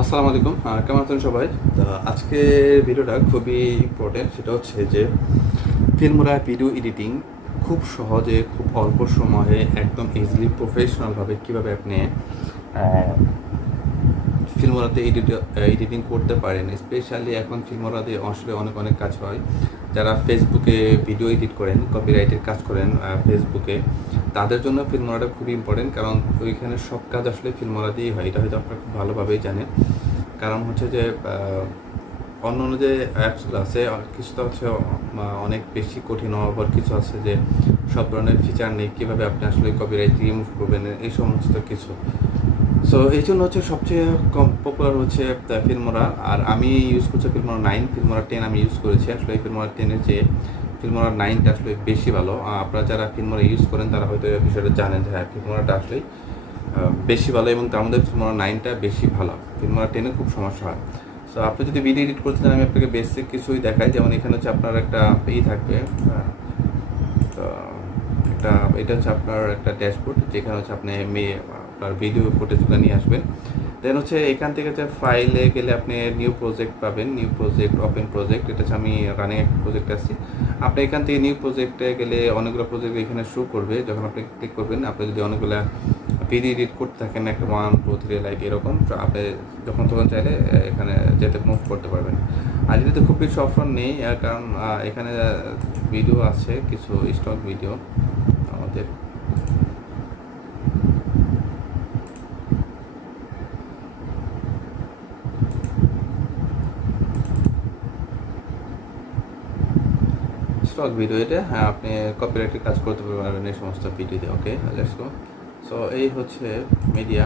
আসসালামু আলাইকুম। কেমন আছেন সবাই? তো আজকে ভিডিওটা খুবই ইম্পর্টেন্ট। সেটা হচ্ছে যে ফিল্মোরা ভিডিও এডিটিং খুব সহজে, খুব অল্প সময়ে একদম ইজিলি প্রফেশনালভাবে কীভাবে আপনি ফিল্মোরাতে এডিটিং করতে পারেন। স্পেশালি এখন ফিল্মোরাতে আসলে অনেক অনেক কাজ হয়। যারা ফেসবুকে ভিডিও এডিট করেন, কপিরাইটের কাজ করেন ফেসবুকে, তাদের জন্য ফিল্মোরাটা খুবই ইম্পর্টেন্ট। কারণ ওইখানে সব কাজ আসলে ফিল্মোরা দিয়েই হয়। এটা হয়তো আপনারা খুব ভালোভাবেই জানেন। কারণ হচ্ছে যে অন্য অন্য যে অ্যাপসগুলো আছে কিছুটা হচ্ছে অনেক বেশি কঠিন, আবার কিছু আছে যে সব ধরনের ফিচার নেই, কীভাবে আপনি আসলে কপিরাইট রিমুভ করবেন এই সমস্ত কিছু। সো এই জন্য হচ্ছে সবচেয়ে কম পপুলার হচ্ছে ফিল্মোরা। আর আমি ইউজ করছি ফিল্মোরা 9, ফিল্মোরা 10 আমি ইউজ করেছি। আসলে এই ফিল্মোরা 10-এর যে ফিল্মোরা 9টা আসলে বেশি ভালো। আপনারা যারা ফিল্মোরা ইউজ করেন তারা হয়তো এই বিষয়টা জানেন যে হ্যাঁ, ফিল্মোরাটা আসলেই বেশি ভালো, এবং তার মধ্যে ফিল্মোরা 9টা বেশি ভালো। ফিল্মোরা 10-এ খুব সমস্যা হয়। সো আপনি যদি ভিডিও এডিট করতে চান, আমি আপনাকে বেসিক কিছুই দেখাই। যেমন এখানে হচ্ছে আপনার একটা থাকবে, তো একটা এটা হচ্ছে আপনার একটা ড্যাশবোর্ড, যেখানে হচ্ছে আপনি আপনার ভিডিও ফুটেজগুলো নিয়ে আসবেন। দেন হচ্ছে এখান থেকে হচ্ছে ফাইলে গেলে আপনি নিউ প্রজেক্ট পাবেন, নিউ প্রজেক্ট, ওপেন প্রজেক্ট। এটা হচ্ছে আমি রানিং একটা প্রজেক্ট আসছি। আপনি এখান থেকে নিউ প্রজেক্টে গেলে অনেকগুলো প্রজেক্ট এখানে শো করবে। যখন আপনি ক্লিক করবেন, আপনি যদি অনেকগুলো ভিডিও এডিট করতে থাকেন, একটা 1, 2, 3 লাইক এরকম, আপনি যখন তখন চাইলে এখানে যেতে মুভ করতে পারবেন। আর যদি খুব বেশি অপশন নেই, কারণ এখানে ভিডিও আছে কিছু স্টক ভিডিও আমাদের। স্টক ভিডিও এটা, হ্যাঁ, আপনি কপিরাইটের কাজ করতে পারবেন এই সমস্ত ভিডিওতে। ওকে, লেটস গো। সো এই হচ্ছে মিডিয়া।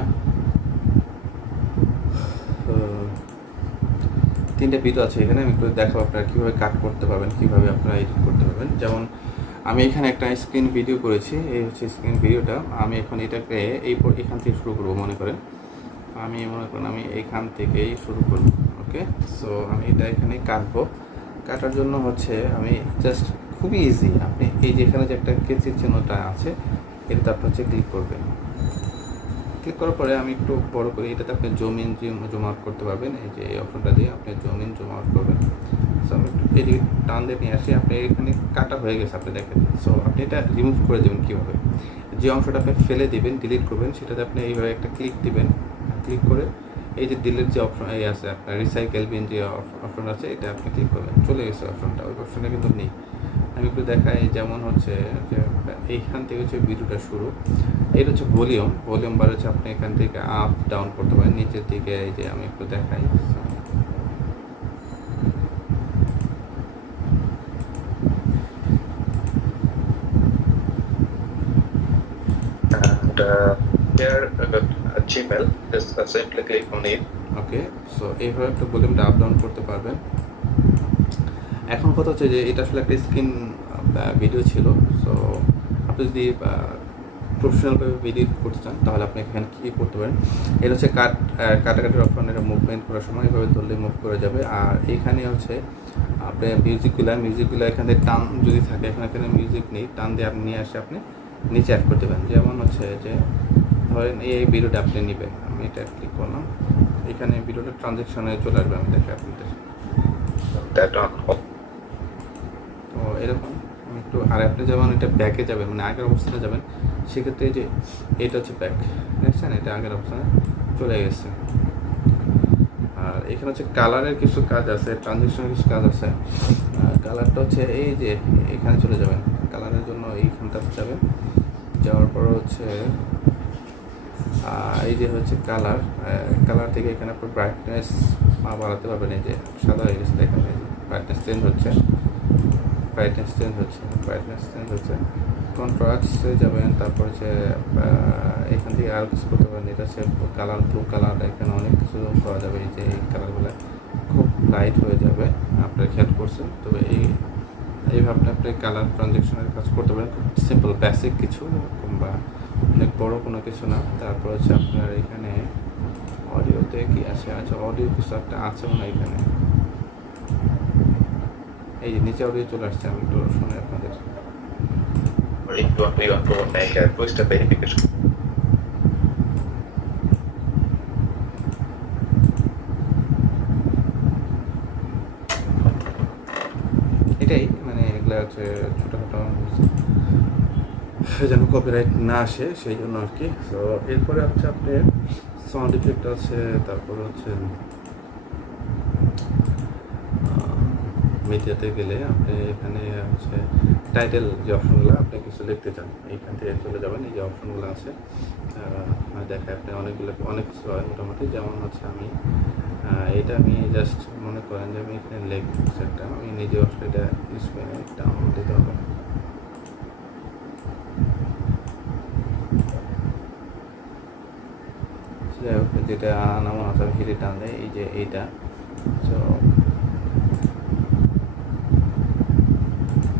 তিনটে ভিডিও আছে এখানে, আমি একটু দেখাবো আপনারা কীভাবে কাট করতে পারবেন, কীভাবে আপনারা এডিট করতে পারবেন। যেমন আমি এখানে একটা স্ক্রিন ভিডিও করেছি, এই হচ্ছে স্ক্রিন ভিডিওটা। আমি এখন এটাকে এখান থেকে শুরু করবো। মনে করেন আমি এইখান থেকেই শুরু করব। ওকে, সো আমি এটা এখানে কাটবো। কাটার জন্য হচ্ছে আমি জাস্ট খুবই ইজি, আপনি এই যে এখানে যে একটা কেচির চিহ্নটা আছে, এটাতে আপনি হচ্ছে ক্লিক করবেন। ক্লিক করার পরে আমি একটু বড় করি, এটাতে আপনি জুম ইন জুম আউট করতে পারবেন। এই যে এই অপশনটা দিয়ে আপনি জুম ইন জুম আউট করবেন। সো আমি একটু এদিকে টান দিয়ে নিয়ে আসি, আপনি এখানে কাটা হয়ে গেছে, আপনি দেখেন। সো আপনি এটা রিমুভ করে দেবেন কীভাবে, যে অংশটা আপনি ফেলে দিবেন, ডিলিট করবেন, সেটাতে আপনি এইভাবে একটা ক্লিক দিবেন। ক্লিক করে এই যে ডিলিট যে অপশন এই আছে আপনার রিসাইকেল বিন যে অপশন আছে, এটা আপনি ক্লিক করবেন। চলে গেছে অপশনটা, ওই অপশনটা কিন্তু নেই। আমি একটু দেখাই, যেমন হচ্ছে যে এইখান থেকে হচ্ছে ভিডিওটা শুরু। এটা হচ্ছে ভলিউম বার হচ্ছে, আপনি এখান থেকে আপ ডাউন করতে পারেন নিচের দিকে। এই যে আমি একটু দেখাই, here Gmail, just simply click on it. Okay, so এইভাবে একটা ভলিউমটা আপ ডাউন করতে পারবেন। এখন কথা হচ্ছে যে এটা আসলে একটা স্ক্রিন ভিডিও ছিল। সো আপনি যদি প্রফেশনালভাবে ভিডিও করতে চান, তাহলে আপনি এখানে কী করতে পারেন, এটা হচ্ছে কাটাকাটির অপশন। এটা মুভমেন্ট করার সময় এভাবে ধরলে মুভ করে যাবে। আর এখানে হচ্ছে আপনি মিউজিকগুলো এখান থেকে টান যদি থাকে, এখানে মিউজিক নেই, টান দিয়ে আপনি নিয়ে আসে আপনি নিচে অ্যাড করতে পারেন। যেমন হচ্ছে যে ধরেন এই ভিডিওটা আপনি নেবেন, আমি এটা ক্লিক করলাম, এখানে ভিডিওটা ট্রানজ্যাকশনে চলে আসবে। আমি দেখে আপনাদের তো এরকম আমি একটু, আর আপনি যেমন এটা ব্যাকে যাবেন, মানে আগের অবস্থানে যাবেন, সেক্ষেত্রে যে এটা হচ্ছে ব্যাক, দেখছেন, এটা আগের অবস্থানে চলে গেছে। আর এখানে হচ্ছে কালারের কিছু কাজ আছে, ট্রানজ্যাকশনের কিছু কাজ আছে। কালারটা হচ্ছে এই যে এখানে চলে যাবেন, কালারের জন্য এইখানটাতে যাবেন। যাওয়ার পর হচ্ছে এই যে হচ্ছে কালার থেকে এখানে আপনার ব্রাইটনেস বাড়াতে পারবেন। এই যে সাদা হয়ে গেছে, দেখেন ব্রাইটনেস চেঞ্জ হচ্ছে, কন্ট্রাস্টে যাবেন। তারপর হচ্ছে এখান থেকে আরও কিছু করতে পারেন। এটা হচ্ছে কালার, ব্লু কালার, এখানে অনেক কিছু করা যাবে। এই যে এই কালারগুলো খুব লাইট হয়ে যাবে, আপনারা খেয়াল করছেন। তবে এইভাবে আপনি কালার ট্রানজ্যাকশনের কাজ করতে পারেন। খুব সিম্পল বেসিক কিছু, কিংবা অনেক বড় কোনো কিছু না। তারপর হচ্ছে আপনার এখানে অডিওতে কি আছে, আচ্ছা অডিও কিছু একটা আছে মনে হয় এখানে। এই যে নিচে অডিও চলে আসছে, আমি একটু শুনে আপনাদের। এটাই মানে এগুলো হচ্ছে ছোটোখাটো যেন কপিরাইট না আসে সেই জন্য আর কি। তো এরপরে হচ্ছে আপনার সাউন্ড ইফেক্ট আছে, তারপরে হচ্ছে মিডিয়াতে গেলে আপনি এখানে হচ্ছে টাইটেল যে অপশনগুলো আপনি কিছু লিখতে চান এইখান থেকে চলে যাবেন। এই যে অপশনগুলো আছে দেখায় আপনি অনেক কিছু হয় মোটামুটি। যেমন হচ্ছে আমি এটা আমি জাস্ট মনে করেন যে আমি এখানে লিখছি একটা, আমি নিজে আসলে এটা ইউজ করে ডাউনলোড দিতে হবে। যাই হোক, যেটা নামন আছে হিটে টান দেয়, এই যে এইটা। সো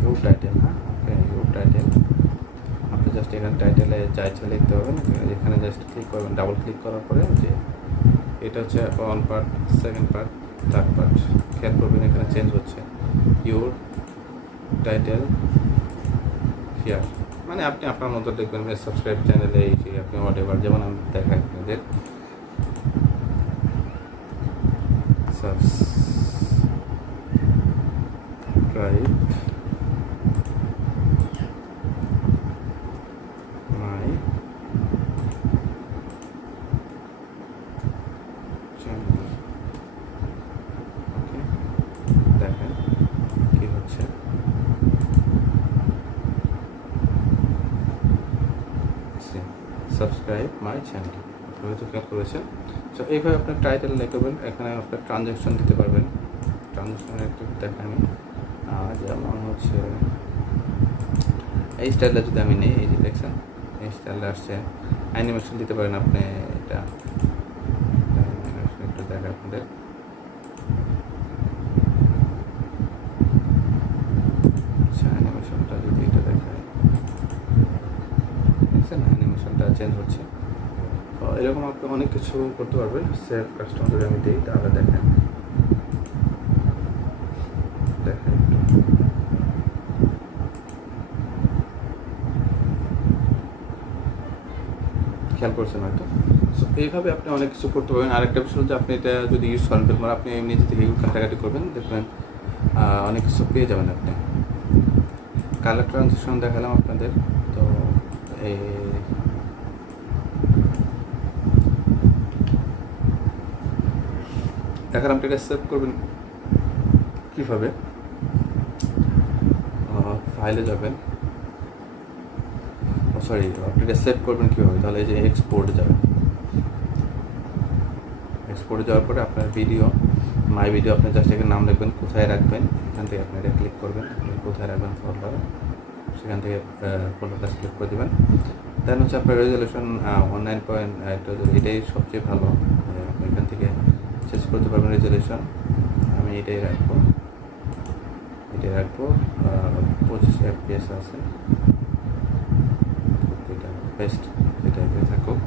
ইউর টাইটেল, হ্যাঁ ওকে, ইউর টাইটেল। আপনি জাস্ট এখানে টাইটেলে যা ইচ্ছা লিখতে পারবেন, এখানে জাস্ট ক্লিক করবেন। ডাবল ক্লিক করার পরে যে এটা হচ্ছে 1 part, 2nd part, 3rd part, খেয়াল করবেন এখানে চেঞ্জ হচ্ছে ইউর টাইটেল হিয়ার। মানে আপনি আপনার মতো দেখবেন সাবস্ক্রাইব চ্যানেলে এই যে আপনি হোয়াটএভার, যেমন আমি দেখাই আপনাদের সাবস্ক্রাইব মাই চ্যানেল। ওকে, দেখেন কি হচ্ছে। সাবস্ক্রাইব মাই চ্যানেল, আপনি হয়তো খেয়াল করেছেন। সো এইভাবে আপনার টাইটেল লিখবেন, এখানে আপনার ট্রানজ্যাকশন দিতে পারবেন। ট্রানজ্যাকশনের একটু দেখেন আমি যেমন হচ্ছে এই স্টাইলটা যদি আমি নিই, এই যে দেখছেন এই স্টাইলটা আসছে। অ্যানিমেশন দিতে পারেন আপনি, এটা একটু দেখেন আপনাদের। আচ্ছা, অ্যানিমেশনটা যদি এটা দেখায়, দেখছেন অ্যানিমেশনটা চেঞ্জ হচ্ছে। তো এরকম আপনি অনেক কিছু করতে পারবেন। সেভ কাস্টম যদি আমি দিই তাহলে দেখেন খেয়াল করছেন হয়তো। সো এইভাবে আপনি অনেক কিছু করতে পারবেন। আরেকটা বিষয় হচ্ছে আপনি এটা যদি ইউজ করেন ফিল্মোরা, আপনি নিজে থেকে ঘাটাঘাটি করবেন, দেখবেন অনেক কিছু পেয়ে যাবেন আপনি। কালার ট্রানজিশন দেখালাম আপনাদের। তো এখন আপনি এটা সেভ করবেন কীভাবে, ফাইলে যাবেন, সরি আপনি এটা সেভ করবেন কীভাবে, তাহলে এই যে এক্সপোর্টে যাবেন। এক্সপোর্টে যাওয়ার পরে আপনার ভিডিও, মাই ভিডিও, আপনি জাস্ট এখানে নাম লিখবেন, কোথায় রাখবেন, এখান থেকে আপনি এটা ক্লিক করবেন, কোথায় রাখবেন ফোল্ডার, সেখান থেকে ফোল্ডারটা সিলেক্ট করে দেবেন। দেন হচ্ছে আপনার রেজলিউশন 19.8, এটাই সবচেয়ে ভালো। আপনি এখান থেকে চেঞ্জ করতে পারবেন রেজলিউশন। আমি এটাই রাখবো 25 FPS আছে, এটা বেস্ট, এটা এখানে থাকুক।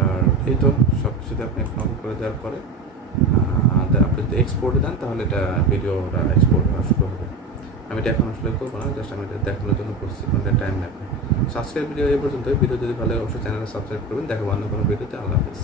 আর এই তো সব কিছুতে আপনি অন করে দেওয়ার পরে আপনি যদি এক্সপোর্টে দেন তাহলে এটা ভিডিওটা এক্সপোর্ট হওয়া শুরু হবে। আমি এটা এখন আসলে করবো না, জাস্ট আমি এটা দেখানোর জন্য করছি, কোনো টাইম লাগবে। সাবস্ক্রাইব ভিডিও এই পর্যন্ত। ভিডিও যদি ভালো হয় অবশ্যই চ্যানেলে সাবস্ক্রাইব করবেন। দেখাবো অন্য কোনো ভিডিওতে। আল্লাহ হাফিজ।